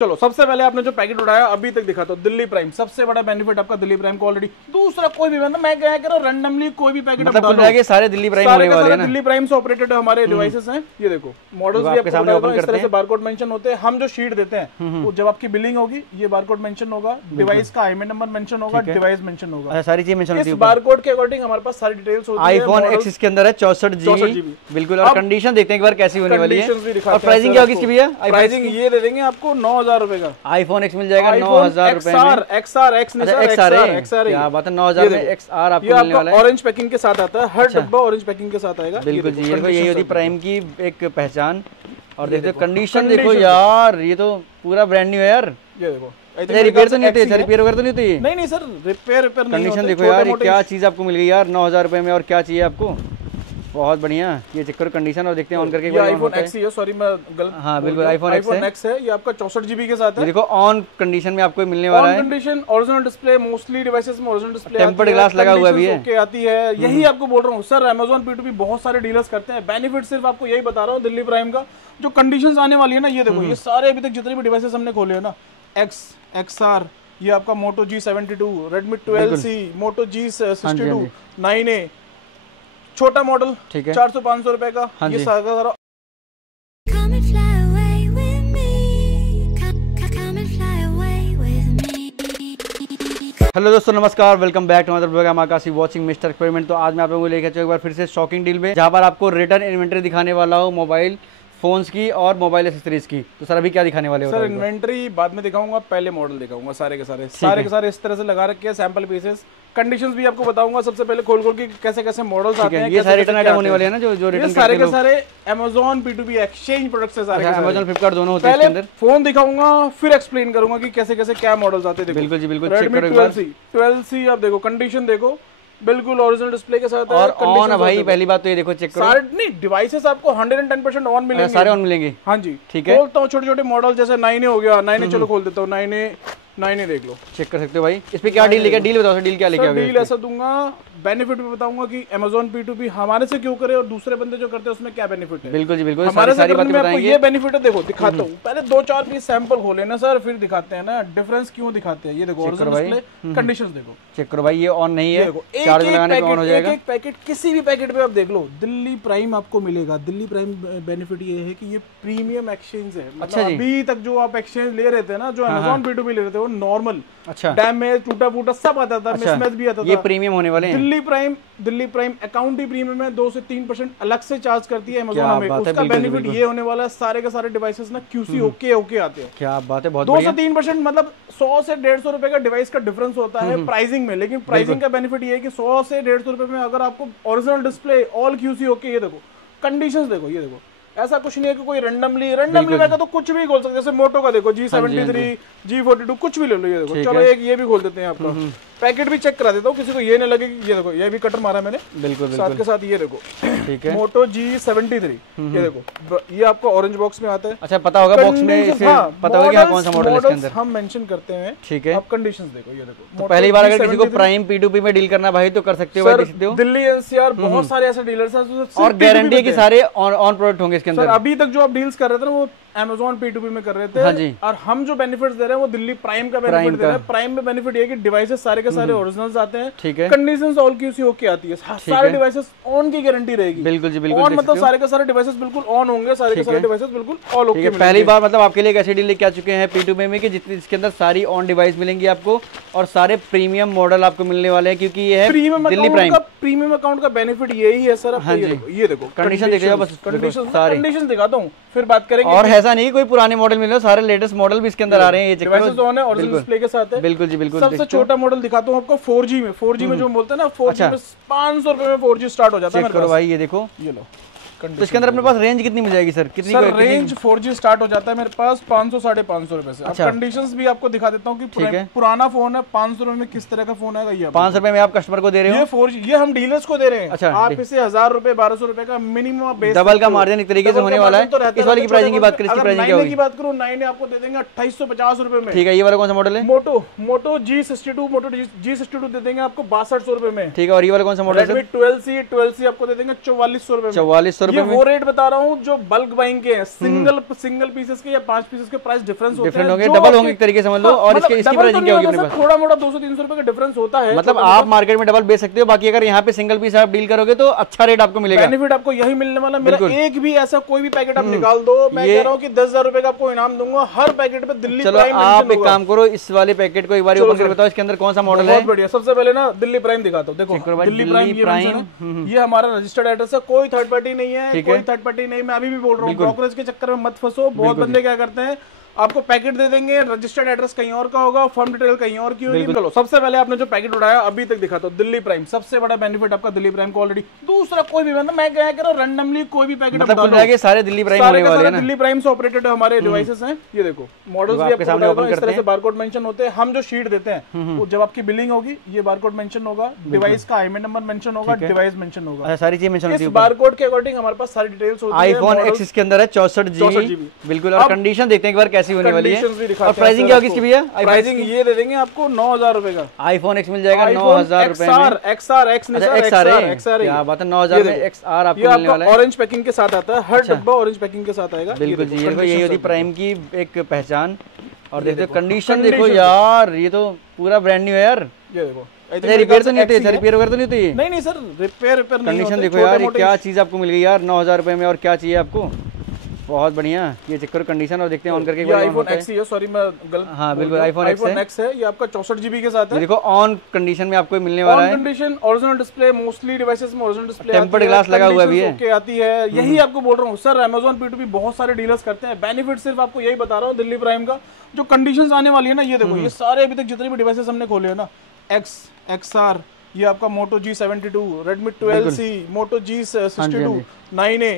चलो सबसे पहले आपने जो पैकेट उठाया अभी तक दिखा तो दिल्ली प्राइम, सबसे बड़ा बेनिफिट आपका दिल्ली प्राइम को ऑलरेडी। दूसरा कोई भी मतलब मैं क्या कह रहा हूं रैंडमली कोई भी पैकेट मतलब कुल मिला सारे दिल्ली प्राइम होने वाले हैं ना। दिल्ली प्राइम से ऑपरेटेड हमारे डिवाइसेस हैं। ये देखो मॉडल्स भी आपके सामने ओपन करते हैं। इस तरह से बारकोड मेंशन होते हैं। हम जो शीट देते हैं वो जब आपकी बिलिंग होगी ये बारकोड मेंशन होगा, डिवाइस का आईएमआई नंबर मेंशन होगा, डिवाइस मेंशन होगा, सारी चीजें मेंशन होती है। इस बारकोड के अकॉर्डिंग हमारे पास सारी डिटेल्स होती है। आईफोन एक्स इसके अंदर है 64 GB बिल्कुल। और कंडीशन देखते हैं एक बार कैसी होने वाली है और प्राइसिंग क्या होगी इसकी भैया? प्राइसिंग ये दे देंगे आपको 9000 रुपए का आईफोन एक्स मिल जाएगा 9000 रुपए में। XR क्या बात है 9000 में XR आपको मिलने वाला है। ऑरेंज पैकिंग के साथ आता है, हर डब्बा ऑरेंज पैकिंग के साथ आएगा। बिल्कुल जी, देखो यही होती प्राइम की एक पहचान। और देखो कंडीशन देखो यार, ये तो पूरा ब्रांड न्यू है यार। ये देखो रिपेयर तो नहीं होती, रिपेयर वगैरह तो नहीं होती? नहीं सर, रिपेयर नहीं। कंडीशन देखो यार, क्या चीज आपको मिल गई यार 9000 रुपए में। और क्या चाहिए आपको? बहुत बढ़िया। ये चेक करो कंडीशन और देखते हैं ऑन करके। आईफोन एक्स ही है, सॉरी मैं गलत। हाँ बिल्कुल आईफोन एक्स है। ये आपका 64 GB के साथ है। देखो ऑन कंडीशन में आपको मिलने वाला है। On condition original display, mostly devices में ओरिजिनल डिस्प्ले टेम्पर्ड ग्लास लगा हुआ भी है। ओके आती है। यही आपको बोल रहा हूँ सर, अमेज़न P2P बहुत सारे डीलर्स करते हैं। बेनिफिट सिर्फ आपको यही बता रहा हूँ दिल्ली प्राइम का। जो कंडीशंस आने वाली है ना, ये देखो ये सारे अभी तक जितने भी डिवाइसेस हमने खोले हैं ना, XR, ये आपका Moto G72, Redmi 12C, Moto G62, 9A, छोटा मॉडल 400-500 रुपए का। ये सारा हेलो दोस्तों नमस्कार, welcome back to another program आकाशी वाचिंग मिस्टर एक्सपेरिमेंट। तो आज मैं आप लोगों को लेकर चला एक बार फिर से शॉकिंग डील में, जहां पर आपको रिटर्न इन्वेंटरी दिखाने वाला हूं मोबाइल फोन्स की और मोबाइल एक्सेसरीज की। तो सर अभी क्या दिखाने वाले हो? सर इन्वेंटरी बाद में दिखाऊंगा, पहले मॉडल दिखाऊंगा। सारे के सारे इस तरह से लगा रखे हैं, सैंपल पीसेस। कंडीशंस भी आपको बताऊंगा सबसे पहले खोल के कैसे कैसे मॉडल्स आते हैं। ये सारे रिटर्न आइटम होने वाले हैं ना, जो रिटर्न सारे के सारे अमेज़न P2P एक्सचेंज प्रोडक्ट्स है सारे। अमेज़न फ्लिपकार्ट दोनों होते हैं इसके अंदर। फोन दिखाऊंगा फिर एक्सप्लेन करूंगा कि कैसे कैसे क्या मॉडल्स आते हैं। बिल्कुल जी बिल्कुल। Redmi 12C आप देखो, कंडीशन देखो, बिल्कुल ओरिजिनल डिस्प्ले के साथ है। और ऑन है भाई, पहली बात तो ये देखो चेक करो। सारे नहीं डिवाइसेस आपको 110% ऑन मिलेंगे। सारे ऑन मिलेंगे। हाँ जी ठीक है। खोलता हूँ छोटे छोटे मॉडल, जैसे 9A हो गया। 9A चलो खोल देता हूँ। 9A देख लो, चेक कर सकते हो भाई। इस पे क्या डील लेके, डील बताओ डील क्या लेके आओगे? डील ऐसा दूंगा, बेनिफिट भी बताऊंगा कि अमेज़न P2P हमारे से क्यों करे और दूसरे बंदे जो करते हैं उसमें क्या बेनिफिट है। बिल्कुल जी बिल्कुल, हमारे सारी बातें बताएंगे। ये बेनिफिट है, देखो दिखाता हूँ। पहले 2-4 पीस सैंपल खोले ना सर, फिर दिखाते हैं ना डिफरेंस क्यों दिखाते हैं। ये देखो ओरिजिनल डिस्प्ले, कंडीशंस देखो, चेक करो भाई। ये ऑन नहीं है, चार्ज लगाने पे ऑन हो जाएगा। एक पैकेट किसी भी पैकेट पे आप देख लो, दिल्ली प्राइम आपको मिलेगा। दिल्ली प्राइम बेनिफिट ये है कि ये प्रीमियम एक्सचेंज है। अच्छा जी। अभी तक जो आप एक्सचेंज ले रहे थे ना, जो अमेज़न P2P ले रहे थे, वो नॉर्मल, अच्छा डैमेज, टूटा फूटा सब आता था, मिसमैच भी आता था। ये प्रीमियम होने वाले हैं। दिल्ली प्राइम अकाउंट ही प्रीमियम है। 2 से 3% अलग से चार्ज करती है अमेज़न हमें। उसका बेनिफिट ये होने वाला है, सारे के सारे डिवाइसेस ना QC ओके आते हैं। क्या बात है, बहुत 2 से 3% मतलब 100 से 150 रुपए का डिवाइस का डिफरेंस होता है प्राइसिंग में। लेकिन प्राइसिंग का बेनिफिट ये है कि 100 से 150 रुपए में अगर आपको original display, all QC okay, ये देखो कंडीशंस देखो, ये देखो ऐसा कुछ नहीं है कि कोई रैंडमली मैं तो कुछ भी खोल सकते। जैसे मोटो का देखो G73, G42 कुछ भी ले लो। ये देखो चलो एक ये भी खोल देते हैं। आपका पैकेट भी चेक करा देता हूँ, किसी को ये नहीं लगे कि ये देखो ये भी कटर मारा मैंने। बिल्कुल साथ के साथ ये देखो, ठीक है, मोटो G73। ये देखो ये आपको ऑरेंज बॉक्स में आता है। अच्छा पता होगा बॉक्स में, इसे पता होगा कौन सा मॉडल है इसके अंदर, हम मेंशन करते हैं। ठीक है, आप कंडीशंस देखो, ये देखो। तो पहली बार अगर किसी को प्राइम P2P में डील करना भाई तो कर सकते हो, देख सकते हो। दिल्ली NCR बहुत सारे ऐसे डीलर्स हैं और गारंटी है कि सारे ऑन प्रोडक्ट होंगे इसके अंदर। अभी तक जो आप डील्स कर रहे थे ना, वो अमेज़न P2P में कर रहे थे। हाँ जी। और हम जो बेनिफिट्स दे रहे हैं वो दिल्ली प्राइम का बेनिफिट दे रहे हैं। प्राइम में बेनिफिट ये है कि डिवाइसेस सारे के सारे ओरिजिनल्स आते हैं। ठीक है, कंडीशंस ऑल QC ओके आती है। सारे डिवाइसेस ऑन की गारंटी रहेगी। बिल्कुल जी बिल्कुल। ऑन मतलब सारे के सारे डिवाइसेस बिल्कुल ऑन होंगे, सारे के सारे डिवाइसेस बिल्कुल ऑल ओके। पहली बार मतलब आपके लिए एक ऐसी डील लेके आ चुके हैं P2P में कि जिसके अंदर सारी ऑन डिवाइस मिलेंगी आपको और सारे प्रीमियम मॉडल आपको मिलने वाले हैं, क्योंकि ये है दिल्ली प्राइम। प्रीमियम अकाउंट का बेनिफिट यही है सर। ये देखो कंडीशन देख लो, बस कंडीशन दिखाता हूँ फिर बात करेंगे। और ऐसा नहीं कोई पुराने मॉडल मिले, सारे लेटेस्ट मॉडल भी इसके अंदर आ रहे हैं। ये डिवाइसेस ऑन है, ओरिजिनल डिस्प्ले के साथ है। बिल्कुल जी बिल्कुल। सबसे छोटा मॉडल दिखाता हूँ आपको 4G में। 4G में जो बोलते हैं ना, 4G में 500 रुपए में 4G स्टार्ट हो जाता है। करो भाई, ये देखो, ये लो। तो इसके अंदर अपने पास रेंज कितनी मिल जाएगी सर? कितनी सर रेंज 4G स्टार्ट हो जाता है मेरे पास 500-550 रुपए से। अच्छा, कंडीशंस भी आपको दिखा देता हूँ कि पुराना फोन है, 500 रुपए में किस तरह का फोन आएगा। ये 500 रुपए में आप कस्टमर को दे रहे हो? ये 4G ये हम डीलर्स को दे रहे हैं। अच्छा, आप इसे 1000 रुपए 1200 रुपए का मिनिमम बेस, डबल का मार्जिन एक तरीके से होने वाला है। इस वाले की प्राइसिंग की बात करें, इसकी प्राइसिंग क्या होगी? की बात करूँ 9 आपको दे देंगे 2850 रुपए में। ठीक है, ये वाला कौन सा मॉडल है? मोटो G62 दे देंगे आपको 6200 रुपए में। ठीक है, और ये वाला कौन सा मॉडल है? 12C आपको दे देंगे 4400 रुपए में। 4400 रुपए में। वो रेट बता रहा हूँ जो बल्क बाइंग के हैं, सिंगल पीसेस के या 5 पीसेस के प्राइस डिफरेंस होंगे, डबल होंगे एक तरीके समझ लो। और इसकी प्राइसिंग क्या होगी अपने पास? थोड़ा मोड़ा 200-300 रुपए का डिफरेंस होता है। मतलब आप मार्केट में डबल बेच सकते हो, बाकी अगर यहाँ पे सिंगल पीस आप डील करोगे तो अच्छा रेट आपको मिलेगा। बेनिफिट आपको यही मिलने वाला। मेरा एक भी ऐसा कोई भी पैकेट आप निकाल दो, मैं कह रहा हूँ कि 10,000 रुपए का आपको इनाम दूंगा हर पैकेट पे दिल्ली चलो आप एक काम करो, इस वाले पैकेट को एक बार ओपन करके बताओ इसके अंदर कौन सा मॉडल है। बहुत बढ़िया। सबसे पहले ना दिल्ली प्राइम दिखाता हूँ। देखो दिल्ली प्राइम ये हमारा रजिस्टर्ड एड्रेस है, कोई थर्ड पार्टी नहीं है, कोई थर्ड पार्टी नहीं। मैं अभी भी बोल रहा हूँ, ब्रोकरेज के चक्कर में मत फंसो। बहुत बंदे क्या करते हैं, आपको पैकेट दे देंगे, रजिस्टर्ड एड्रेस कहीं और का होगा, फर्म डिटेल कहीं और की होगी। चलो सबसे पहले आपने जो पैकेट उठाया अभी तक दिखाता हूं, दिल्ली प्राइम। सबसे बड़ा बेनिफिट आपका दिल्ली प्राइम को ऑलरेडी। दूसरा कोई भी मतलब मैं क्या कह रहा हूं, रैंडमली कोई भी पैकेट मतलब कुल मिलाके सारे दिल्ली प्राइम होने वाले हैं ना। दिल्ली प्राइम से ऑपरेटेड हमारे डिवाइसेस हैं। ये देखो मॉडल्स भी आपके सामने ओपन इस तरह से बारकोड मेंशन होते हैं। हम जो शीट देते हैं वो जब आपकी बिलिंग होगी, ये बारकोड मेंशन होगा, डिवाइस का आईएमआई नंबर मेंशन होगा, डिवाइस मेंशन होगा, सारी चीज मेंशन होती है। इस बारकोड के अकॉर्डिंग हमारे पास सारी डिटेल्स होती है। आईफोन एक्स के अंदर है 64 GB बिल्कुल। और कंडीशन देखते हैं एक बार कैसी होने वाली है और प्राइसिंग क्या होगी इसकी भैया? प्राइसिंग ये दे देंगे आपको 9,000 रुपए का। आईफोन एक्स मिल जाएगा 9,000 रुपए में। XR क्या बात है, 9,000 में XR आपको मिलने वाला है। ऑरेंज पैकिंग के साथ आता है, हर डब्बा ऑरेंज पैकिंग के साथ आएगा। बिल्कुल जी, यही होती प्राइम की एक पहचान। और देखो कंडीशन देखो यार, ये तो पूरा ब्रांड न्यू है यार। ये देखो रिपेयर तो नहीं होती है, रिपेयर वगैरह तो नहीं होती है? नहीं सर, रिपेयर कंडीशन देखो यार, क्या चीज आपको मिल गई यार 9,000 रुपए में। और क्या चाहिए आपको? बहुत बढ़िया। ये चेक करो कंडीशन और देखते हैं ऑन करके। ये आईफोन एक्स है, सॉरी मैं गलत। हाँ बिल्कुल आईफोन एक्स है। ये आपका 64 GB के साथ है। देखो ऑन कंडीशन में आपको मिलने वाला है। On condition, original display, mostly devices में ओरिजिनल डिस्प्ले, टेम्पर्ड ग्लास लगा हुआ भी है। ओके आती है। यही आपको बोल रहा हूँ सर, Amazon P2P बहुत सारे डीलर्स करते हैं। बेनिफिट सिर्फ आपको यही बता रहा हूँ दिल्ली प्राइम का। जो कंडीशंस आने वाली है ना, ये देखो ये सारे अभी तक जितने भी डिवाइसेस हमने खोले हैं ना, XR, ये आपका Moto G72, Redmi 12C, Moto G62, 9A,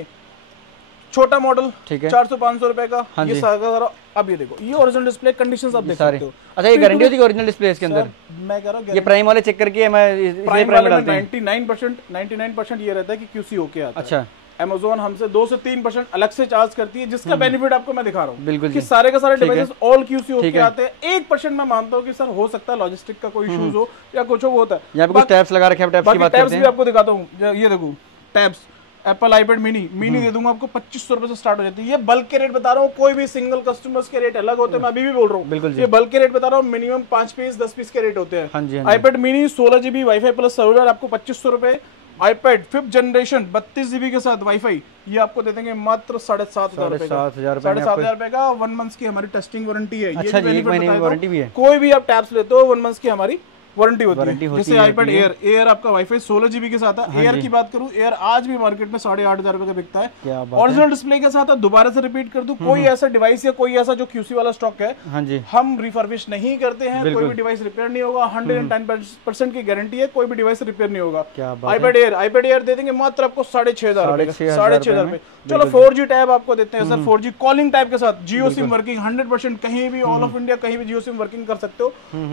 छोटा मॉडल 400-500 रुपए का। ये सारा अब ये देखो, ये ओरिजिनल डिस्प्ले कंडीशंस आप देख सकते हो। अच्छा ये गारंटी होती है ओरिजिनल डिस्प्ले इसके अंदर? मैं कह रहा हूँ ये प्राइम वाले चेक करके मैं प्राइम वाले में 99% ये रहता है कि QC ओके आता है। अच्छा Amazon हमसे 2 से 3% अलग से चार्ज करती है, जिसका बेनिफिट आपको मैं दिखा रहा हूँ। बिल्कुल कि सारे का सारे डिवाइसेस ऑल QC ओके आते हैं। 1% मैं मानता हूँ कि सर हो सकता है लॉजिस्टिक का कोई इश्यूज हो या कुछ हो, होता है। यहाँ पे कुछ टैब्स लगा रखे हैं, टैब्स की बात करते हैं। भी आपको दिखाता हूँ। ये देखो टैब्स, एप्पल आईपैड मिनी दे दूंगा आपको 2500 रुपए से स्टार्ट हो जाती है। ये बल्क के रेट बता रहा हूँ, कोई भी सिंगल कस्टमर्स के रेट अलग होते हैं। मैं अभी भी बोल रहा हूँ बिल्कुल ये बल्क के रेट बता रहा हूँ। मिनिमम 5 पीस 10 पीस के रेट होते हैं। हाँ जी, iPad mini 16 GB WiFi plus cellular आपको 2500 रुपए। आईपैड 5th जनरेशन 32 GB के साथ वाईफाई, ये आपको दे देंगे मात्र 7,500 रुपए का। 7,500 रुपए का 1 मंथ की हमारी टेस्टिंग वारंटी है। अच्छा जी, 1 महीने की वारंटी भी है। कोई भी आप टैब्स लेते हो 1 मंथ की हमारी वारंटी होती है। जैसे आईपैड एयर आपका वाईफाई 16 GB के साथ है। एयर की बात करूं, एयर आज भी मार्केट में 8,500 रुपए का बिकता है। ओरिजिनल डिस्प्ले के साथ है। दोबारा से रिपीट कर दूं, कोई ऐसा डिवाइस या कोई ऐसा जो QC वाला स्टॉक है, हाँ जी, हम रिफर्बिश नहीं करते हैं। कोई भी डिवाइस रिपेयर नहीं होगा। 110% की गारंटी है, कोई भी डिवाइस रिपेयर नहीं होगा। आईपैड एयर दे देंगे मात्र आपको 6,500 6,500 रुपए। चलो 4G टैब आपको देते हैं सर, 4G कॉलिंग टैब के साथ, जियो सिम वर्किंग 100%, कहीं भी ऑल ऑफ इंडिया कहीं भी जियो सिम वर्किंग कर सकते हो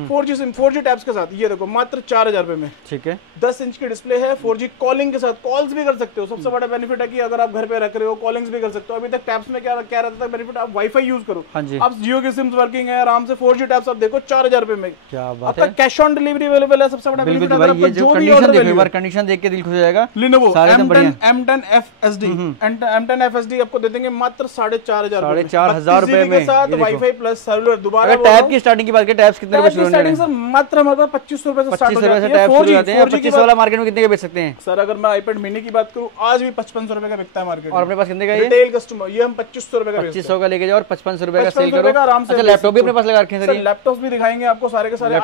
4G टैब्स के साथ। ये देखो मात्र 4,000 रुपए में। ठीक है, 10 इंच की डिस्प्ले है, 4G कॉलिंग के साथ, कॉल्स भी कर सकते हो। सबसे बड़ा बेनिफिट है कि अगर आप घर पे रख रहे हो कॉलिंग्स भी कर सकते हो। अभी तक टैब्स में क्या रहता था बेनिफिट, आप वाईफाई यूज करो। हाँ जी, आप जियो की सिम्स वर्किंग है आराम से। 4G टैब्स आप देखो 4,000 रुपए में। क्या बात है, कैश ऑन डिलीवरी अवेलेबल है। सबसे बड़ा बेनिफिट है भाई, ये जो कंडीशन देखो, एक बार कंडीशन देख के दिल खुश हो जाएगा। Lenovo M10 FSD आपको दे देंगे मात्र 4,500 रुपए में साथ वाईफाई प्लस सेलुलर। दोबारा टैब की स्टार्टिंग की बात करें, टैब्स कितने रुपए स्टार्टिंग सर मात्र हमारे 2500 रुपए से स्टार्ट हो जाती है। 25 वाला मार्केट में कितने के बेच सकते हैं सर? अगर मैं आईपैड मिनी की बात करूं, आज भी 5500 रुपए का बिकता है मार्केट। और अपने पास कितने का है? रिटेल कस्टमर ये हम 2500 रुपए का 2500 का लेके जाओ और 5500 रुपए का सेल करो आराम से। अच्छा लैपटॉप भी अपने पास लगा रखे हैं सर? लैपटॉप भी दिखाएंगे आपको सारे के सारे।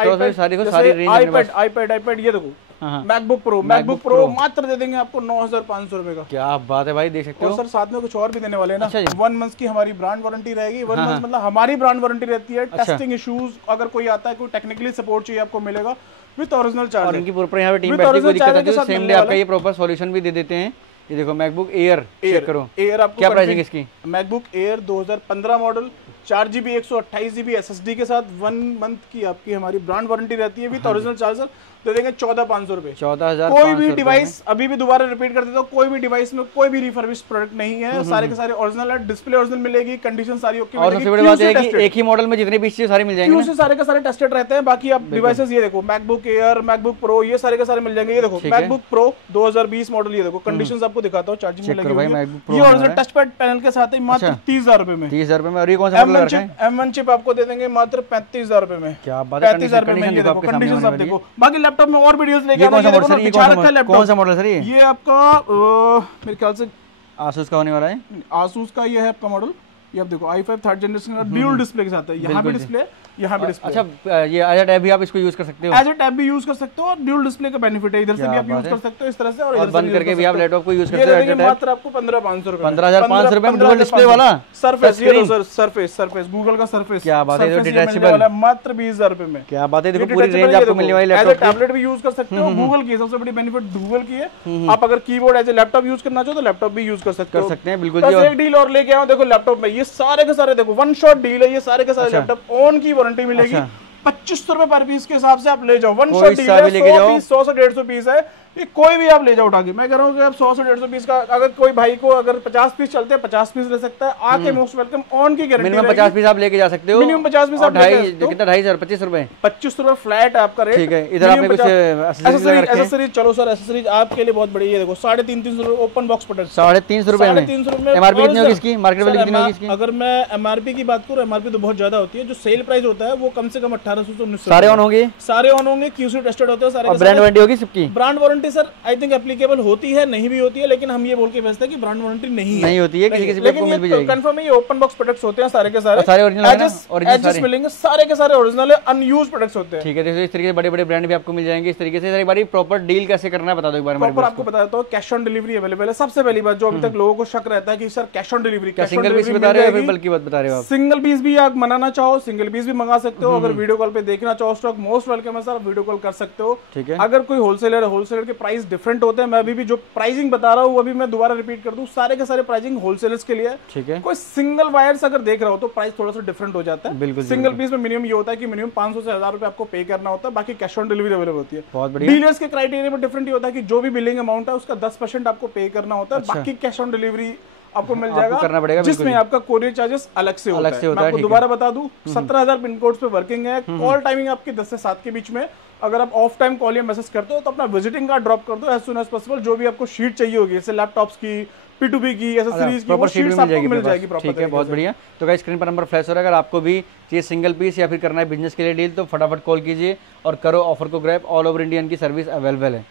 आईपैड ये देखो मैकबुक प्रो मात्र दे देंगे आपको 9,500 रुपए का। क्या बात है भाई, देख सकते हो। सर साथ में कुछ और भी देने वाले हैं ना। 1 मंथ की हमारी ब्रांड वारंटी रहेगी। 1 मंथ मतलब हमारी ब्रांड वारंटी रहती है। टेस्टिंग इश्यूज अगर कोई आता है, कोई टेक्निकली सपोर्ट चाहिए आपको मिलेगा विद ओरिजिनल चार्ज। और इनकी प्रॉपर यहाँ पे टीम बैठती है, कोई दिक्कत आती है सेम डे आपका ये प्रॉपर सॉल्यूशन भी दे देते हैं। ये देखो मैकबुक एयर चेक करो, एयर आपको क्या प्राइसिंग इसकी? MacBook air 2015 model 4GB 128GB SSD के साथ 1 मंथ की आपकी हमारी ब्रांड वारंटी रहती है विद ओरिजिनल चार्जर, दे देंगे 14,500 रुपए। 14,500 कोई भी डिवाइस, अभी भी दोबारा रिपीट कर देता हूँ, कोई भी डिवाइस में कोई भी रिफर्बिश प्रोडक्ट नहीं है, सारे के सारे ओरिजिनल है, डिस्प्ले ओरिजिनल मिलेगी, कंडीशन सारी ओके और सबसे बड़ी बात है कि एक ही मॉडल में जितने पीस चाहिए सारे मिल जाएंगे ना, सारे के सारे टेस्टेड रहते हैं। बाकी आप डिवाइसेस ये देखो, मैकबुक एयर, मैकबुक प्रो, ये सारे के सारे मिल जाएंगे। ये देखो मैकबुक प्रो 2020 मॉडल, ये देखो कंडीशंस आपको दिखाता हूँ, चार्जिंग में लगी हुई है, ये ओरिजिनल टच पैड पैनल के साथ ही मात्र 30,000 रुपए में। 30,000 रुपए में। और ये कौन सा मॉडल है? M1 चिप आपको दे देंगे मात्र 35,000 रुपए में। क्या बात है, 35,000 रुपए में। ये देखो कंडीशंस आप देखो। बाकी लैपटॉप में और भी डील्स लेके आना, कौन सा मॉडल सर? ये आपका मेरे ख्याल से आसूस का होने वाला है। आसूस का ये है आपका मॉडल, ये आप देखो i5 थर्ड जनरेशन का ड्यूल डिस्प्ले के साथ है, यहाँ भी डिस्प्ले, यहाँ भी डिस्प्ले। अच्छा, ये एज अ टैब भी आप इसको यूज कर सकते हो? एज अ टैब भी यूज कर सकते हो, और ड्यूल डिस्प्ले का बेनिफिट है, इधर से भी आप यूज कर सकते हो इस तरह से, और बंद करके भी आप लैपटॉप को यूज कर सकते हो। मात्र आपको 15,500 रुपए, 15,500 रुपए में ड्यूल डिस्प्ले वाला सरफेस, ये सर सरफेस गूगल का सरफेस। क्या बात है, डिटैचेबल, मात्र 20,000 रुपए में। क्या बात है, देखो पूरी रेंज आपको मिलने वाली है लैपटॉप की। टैबलेट भी यूज कर सकते हो, गूगल की सबसे बड़ी बेनिफिट गूगल की है। आप अगर keyboard as a laptop use करना चाहो तो लैपटॉप भी यूज कर सकते हैं। बिल्कुल। एक डील और लेके आओ, देखो लैपटॉप में ये सारे के सारे देखो वन शॉट डील है, ये सारे के सारे लैपटॉप ऑन की वारंटी मिलेगी। 2500 रुपए पर पीस के हिसाब से आप ले जाओ, वन शॉट डील है, 100 से 150 पीस है, ये कोई भी आप ले जाओ उठा के। मैं कह रहा हूँ कि आप 100 से 150 पीस का, अगर कोई भाई को अगर 50 पीस चलते हैं 50 पीस ले सकता है, आके मोस्ट वेलकम, ऑन की गारंटी। मिनिमम 50 पीस आप लेके जा सकते हो, मिनिमम 50 पीस आप ढाई, कितना 2,500 25 रुपए, 25 रुपए फ्लैट है आपका रेट। ठीक है। इधर आपने कुछ एसेसरीज, चलो सर एसेसरीज आपके लिए बहुत बड़ी है, देखो 350 रुपए ओपन बॉक्स प्रोडक्ट, 350 रुपए में। 350 रुपए में एमआरपी कितनी होगी इसकी, मार्केट वैल्यू कितनी होगी इसकी? अगर मैं एमआरपी की बात करूं, एमआरपी तो बहुत ज्यादा होती है, जो सेल प्राइस होता है वो कम से कम 1800 से 1900। सारे ऑन होंगे? सारे ऑन होंगे, क्यूसी टेस्टेड होते हैं सारे। और ब्रांड वारंटी होगी सबकी? Brand warranty sir I think applicable होती है, नहीं भी होती है, लेकिन हम ये बोल के भेजते हैं कि ब्रांड वारंटी नहीं होती है, किसी पे आपको मिल भी जाएगी। कंफर्म है, ये ओपन बॉक्स प्रोडक्ट्स होते हैं सारे के सारे, सारे ओरिजिनल है ना? ओरिजिनल मिलेंगे, सारे के सारे ओरिजिनल है, अनयूज्ड प्रोडक्ट्स होते हैं। ठीक है, इस तरीके से बड़े बड़े ब्रांड भी आपको मिल जाएंगे इस तरीके से। एक बार प्रॉपर डील कैसे करना है बता दो एक बार। प्रॉपर आपको बता देता हूं, कैश ऑन डिलीवरी अवेलेबल है। सबसे पहली बात जो अभी तक लोगों को शक रहता है कि sir cash on delivery, single piece बता रहे हो फिर बल्कि बता रहे हो आप? सिंगल पीस भी आप मंगाना चाहो, सिंगल पीस भी मंगा सकते हो। अगर वीडियो कॉल पे देखना चाहो स्टॉक, मोस्ट वेलकम है सर, वीडियो कॉल कर सकते हो। ठीक है। अगर कोई होलसेलर के प्राइस डिफरेंट होते हैं, मैं अभी भी जो प्राइसिंग बता रहा हूँ अभी मैं दोबारा रिपीट कर दूं, सारे के सारे प्राइसिंग होलसेलर्स के लिए है। ठीक है। कोई सिंगल वायर्स अगर देख रहा हो तो प्राइस थोड़ा सा डिफरेंट हो जाता है। बिल्कुल। सिंगल पीस में मिनिमम ये होता है कि मिनिमम 500 से 1000 रुपए आपको पे करना होता है, बाकी कैश ऑन डिलीवरी अवेलेबल होती है। बहुत बढ़िया। डीलर्स के क्राइटेरिया में डिफरेंट ये होता है कि जो भी बिलिंग अमाउंट है उसका 10% आपको पे करना होता है, बाकी कैश ऑन डिलीवरी आपको मिल जाएगा, करना पड़ेगा, जिसमें आपका कोरियर चार्जेस अलग से होता है। मैं आपको दोबारा बता दूं, 17,000 पिन कोड्स पे वर्किंग है। कॉल टाइमिंग आपकी 10 से 7 के बीच में। अगर आप ऑफ टाइम कॉल या मैसेज करते हो तो अपना विजिटिंग कार्ड ड्रॉप कर दो एज सुन एज पॉसिबल। जो भी आपको शीट चाहिए होगी, जैसे लैपटॉप्स की, P2P की, एसेसरीज की, वो शीट्स आपको मिल जाएगी प्रॉपर। ठीक है, बहुत बढ़िया। तो गाइस स्क्रीन पर नंबर फ्लैश हो रहा है, अगर आपको भी चाहिए सिंगल पीस या फिर करना है बिजनेस के लिए डील तो फटाफट कॉल कीजिए और करो ऑफर को ग्रैब। ऑल ओवर इंडियन की सर्विस अवेलेबल है।